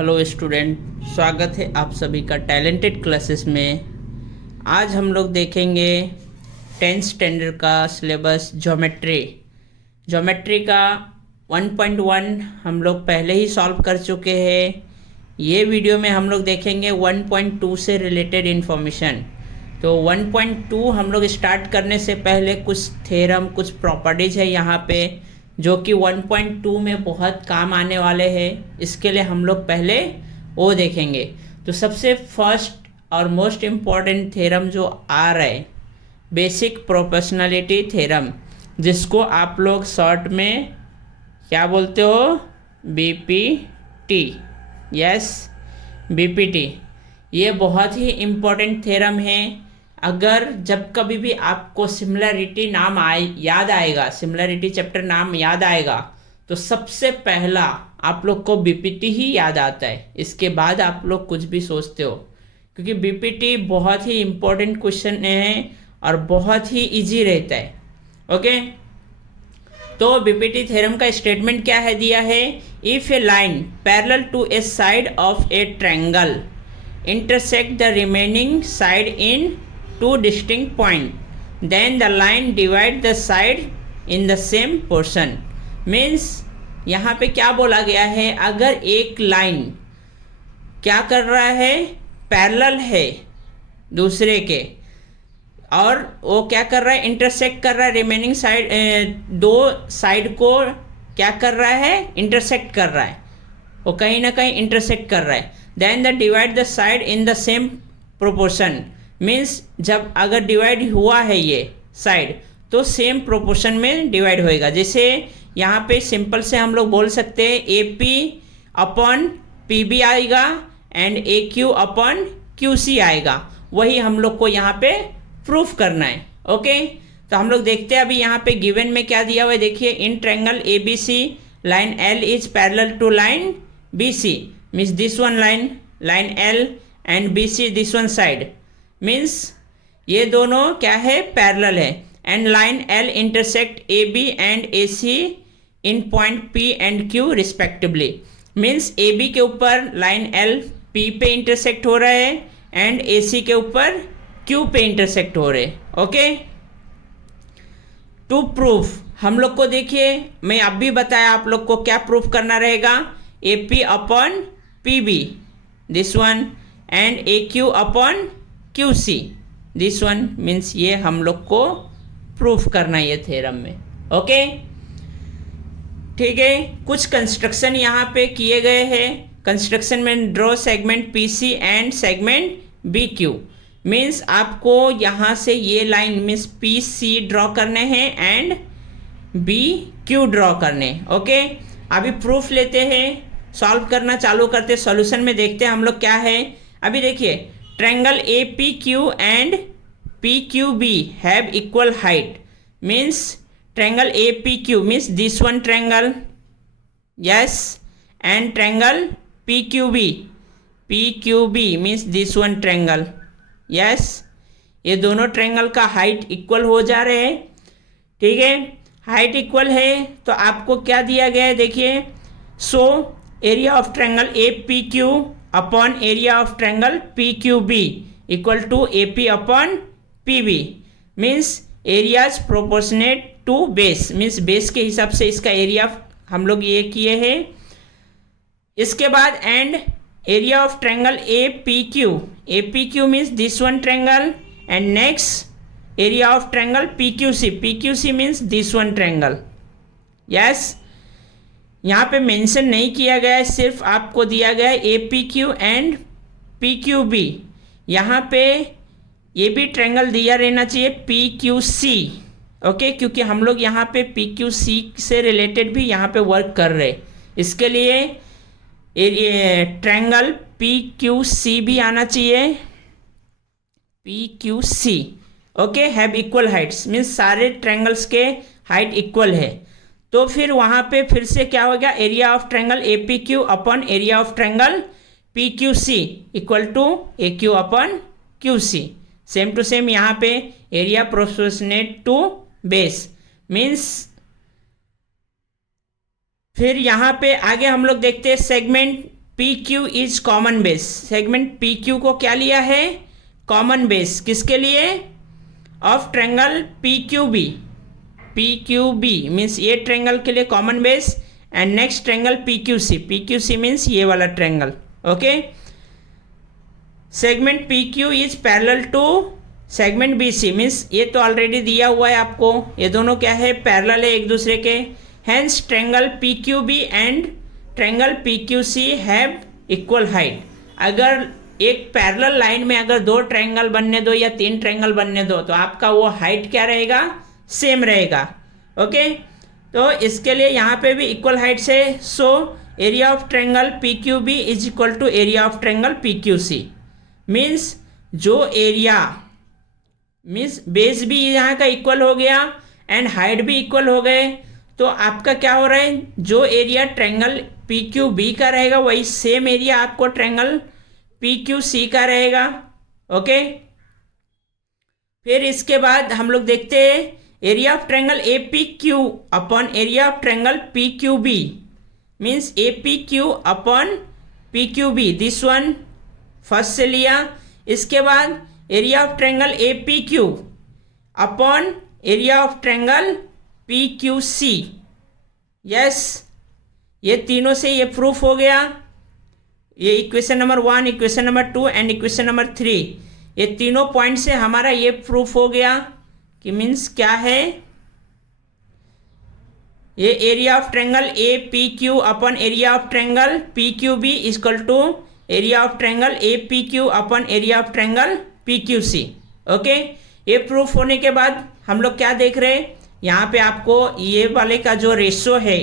Hello student, स्वागत है आप सभी का टैलेंटेड क्लासेस में। आज हम लोग देखेंगे 10th स्टैंडर्ड का सिलेबस ज्योमेट्री का 1.1 हम लोग पहले ही सॉल्व कर चुके हैं। ये वीडियो में हम लोग देखेंगे 1.2 से रिलेटेड इन्फॉर्मेशन। तो 1.2 हम लोग स्टार्ट करने से पहले कुछ थ्योरम, कुछ प्रॉपर्टीज है यहाँ पे जो कि 1.2 में बहुत काम आने वाले हैं। इसके लिए हम लोग पहले वो देखेंगे। तो सबसे फर्स्ट और मोस्ट इम्पॉर्टेंट थ्योरम जो आ रहा है, बेसिक प्रोपोर्शनलिटी थ्योरम, जिसको आप लोग शॉर्ट में क्या बोलते हो, बीपीटी। Yes, BPT. ये बहुत ही इम्पॉर्टेंट थ्योरम है। अगर जब कभी भी आपको सिमिलरिटी नाम याद आएगा, सिमिलरिटी चैप्टर नाम याद आएगा, तो सबसे पहला आप लोग को बीपीटी ही याद आता है। इसके बाद आप लोग कुछ भी सोचते हो, क्योंकि बीपीटी बहुत ही इम्पोर्टेंट क्वेश्चन है और बहुत ही इजी रहता है। ओके, तो बीपीटी थ्योरम का स्टेटमेंट क्या है दिया है, if a line parallel to a side of a triangle intersect the remaining side in two distinct point, then the line divide the side in the same portion। Means यहाँ पे क्या बोला गया है, अगर एक लाइन क्या कर रहा है, पैरेलल है दूसरे के, और वो क्या कर रहा है, इंटरसेक्ट कर रहा है रिमेनिंग साइड, दो साइड को क्या कर रहा है, इंटरसेक्ट कर रहा है, वो कहीं ना कहीं इंटरसेक्ट कर रहा है। Then the divide the side in the same proportion. Means जब अगर डिवाइड हुआ है ये साइड, तो सेम प्रोपोर्शन में डिवाइड होएगा। जैसे यहाँ पे सिंपल से हम लोग बोल सकते हैं A P upon P B आएगा and A Q upon Q C आएगा। वही हम लोग को यहाँ पे प्रूफ करना है। ओके, तो हम लोग देखते हैं अभी यहाँ पे गिवन में क्या दिया हुआ है। देखिए, in triangle A B C line L is parallel to line B C. means this one line L and BC this one side, means ये दोनों क्या है, पैरेलल है। And line L intersect AB and AC in point P and Q respectively. Means AB के ऊपर line L P पे intersect हो रहा है एंड AC के ऊपर Q पे इंटरसेक्ट हो रहे। ओके, टू प्रूफ हम लोग को, देखिए मैं अब भी बताया आप लोग को क्या प्रूफ करना रहेगा, AP upon PB this one and AQ upon QC this one। Means ये हम लोग को प्रूफ करना है ये थ्योरम में। ओके, ठीक है। कुछ कंस्ट्रक्शन यहाँ पे किए गए हैं। कंस्ट्रक्शन में draw segment PC and segment BQ। Means आपको यहाँ से ये लाइन मीन्स PC ड्रॉ करने हैं एंड BQ ड्रॉ करने। ओके, अभी प्रूफ लेते हैं, सॉल्व करना चालू करते, सॉल्यूशन में देखते हैं हम लोग क्या है। अभी देखिए, triangle A P Q and P Q B have equal height. Means triangle A P Q means this one triangle, yes, and triangle P Q B means this one triangle, yes. ये दोनों triangle का height equal हो जा रहे हैं। ठीक है, height equal है तो आपको क्या दिया गया है, देखिए, so area of triangle A P Q upon area of triangle P Q B equal to A P upon P B. Means areas proportionate to base. Means base के हिसाब से इसका एरिया हम लोग ये किए हैं। इसके बाद and area of triangle A P Q means this one triangle and next area of triangle P Q C means this one triangle, yes. यहाँ पे मेंशन नहीं किया गया है, सिर्फ आपको दिया गया है A P Q and P Q B. यहाँ पे ये भी ट्रायंगल दिया रहना चाहिए पी क्यू सी। ओके, क्योंकि हम लोग यहाँ पे पी क्यू सी से रिलेटेड भी यहाँ पे वर्क कर रहे, इसके लिए ट्रायंगल पी क्यू सी भी आना चाहिए, P Q C. Okay, have equal heights means सारे ट्रायंगल्स के हाइट इक्वल है। तो फिर वहाँ पे फिर से क्या हो गया, area of triangle A P Q upon area of triangle P Q C equal to A Q upon Q C. Same to same यहाँ पे area proportionate to base. Means फिर यहाँ पे आगे हम लोग देखते हैं segment P Q is common base. Segment P Q को क्या लिया है? Common base. किसके लिए? Of triangle P Q B. P Q B means ये ट्रायंगल के लिए common base, and next triangle P Q C. P Q C means ये वाला triangle. Okay, segment P Q is parallel to segment B C means ये तो already दिया हुआ है आपको, ये दोनों क्या है? पैरेलल है एक दूसरे के। Hence triangle P Q B and triangle P Q C have equal height. अगर एक पैरेलल लाइन में अगर दो ट्रायंगल बनने दो या तीन ट्रायंगल बनने दो तो आपका वो हाइट क्या रहेगा? सेम रहेगा। ओके, तो इसके लिए यहाँ पे भी इक्वल हाइट से, so area of triangle P Q B is equal to area of triangle P Q C. Means जो एरिया मीन्स बेस भी यहाँ का इक्वल हो गया एंड हाइट भी इक्वल हो गए, तो आपका क्या हो रहा है? जो area triangle P Q B का रहेगा वही सेम एरिया आपको ट्रायंगल पी क्यू सी का रहेगा। ओके, फिर इसके बाद हम लोग देखते हैं area of triangle A P Q upon area of triangle P Q B means A P Q upon P Q B. This one first से लिया। इसके बाद area of triangle A P Q upon area of triangle P Q C. Yes, ये तीनों से ये proof हो गया। ये equation number 1, equation number 2 and equation number 3, ये तीनों पॉइंट से हमारा ये प्रूफ हो गया कि मीन्स क्या है? ये area of triangle A P Q upon area of triangle P Q B equal to area of triangle A P Q upon area of triangle P Q C. Okay, ये proof होने के बाद हम लोग क्या देख रहे हैं? यहाँ पे आपको ये वाले का जो रेशो है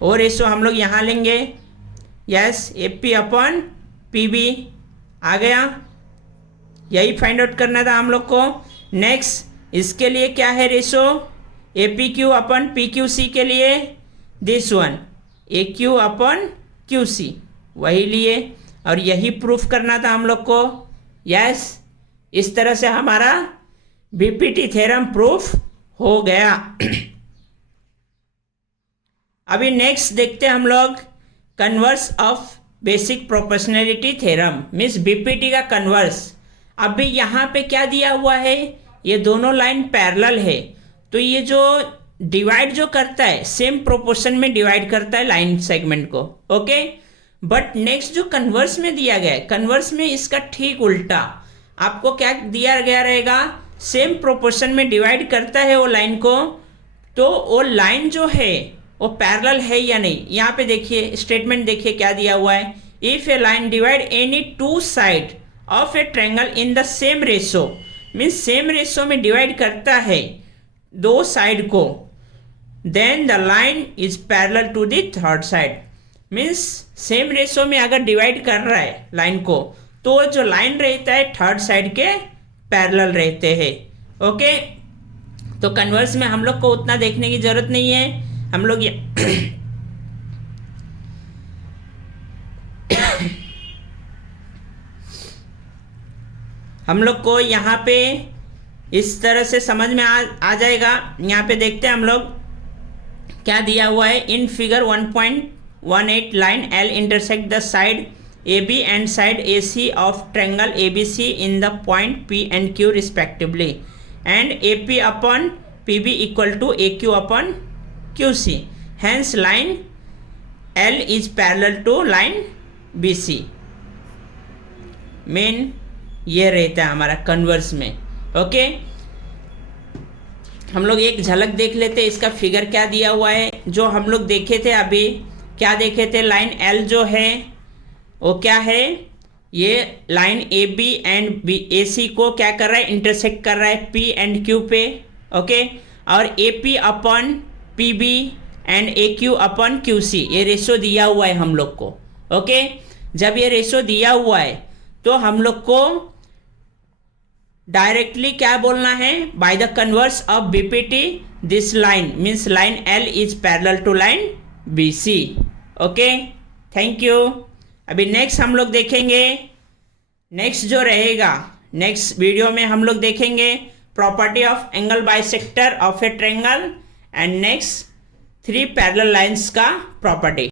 वो रेशो हम लोग यहाँ लेंगे। Yes, A P upon P B आ गया। यही फाइंड आउट करना था हम लोग को। नेक्स्ट इसके लिए क्या है ratio? A P Q upon P Q C के लिए this one A Q upon Q C, वही लिए और यही प्रूफ करना था हम लोग को। यस, इस तरह से हमारा बीपीटी थ्योरम प्रूफ हो गया। अभी नेक्स्ट देखते हैं हम लोग converse of basic proportionality theorem means BPT का कन्वर्स। अभी यहाँ पे क्या दिया हुआ है? ये दोनों लाइन पैरेलल है, तो ये जो डिवाइड जो करता है सेम प्रोपोर्शन में डिवाइड करता है लाइन सेगमेंट को। ओके, बट नेक्स्ट जो कन्वर्स में दिया गया है, कन्वर्स में इसका ठीक उल्टा आपको क्या दिया गया रहेगा? सेम प्रोपोर्शन में डिवाइड करता है वो लाइन को, तो वो लाइन जो है वो पैरेलल है या नहीं। यहाँ पे देखिए स्टेटमेंट देखिए क्या दिया हुआ है? If a line divide any two side of a triangle in the same ratio means same ratio में डिवाइड करता है दो साइड को, then the line is parallel to the third side. Means same ratio में अगर divide कर रहा है लाइन को, तो जो लाइन रहता है थर्ड साइड के पैरेलल रहते हैं। ओके, तो कन्वर्स में हम लोग को उतना देखने की जरूरत नहीं है। हम लोग ये हम लोग को यहाँ पे इस तरह से समझ में आ जाएगा। यहाँ पे देखते हैं हम लोग क्या दिया हुआ है। In figure 1.18 line L intersect the side A B and side A C of triangle A B C in the point P and Q respectively, and A P upon P B equal to A Q upon Q C. Hence line L is parallel to line B C. Main ये रहता है हमारा converse में। Okay, हम लोग एक झलक देख लेते हैं इसका फिगर क्या दिया हुआ है। जो हम लोग देखे थे अभी, क्या देखे थे? लाइन एल जो है वो क्या है? ये line A B and B A C को क्या कर रहा है? इंटरसेक्ट कर रहा है पी एंड क्यू पे। ओके, और A P upon P B and A Q upon Q C, ये रेशो दिया हुआ है हम लोग को। ओके, जब ये रेशो दिया हुआ है तो हम लोग को डायरेक्टली क्या बोलना है? By the converse of BPT this line means line L is parallel to line B C. Okay, thank you. अभी नेक्स्ट हम लोग देखेंगे, नेक्स्ट जो रहेगा नेक्स्ट वीडियो में हम लोग देखेंगे property of angle bisector of a triangle and next 3 parallel lines का प्रॉपर्टी।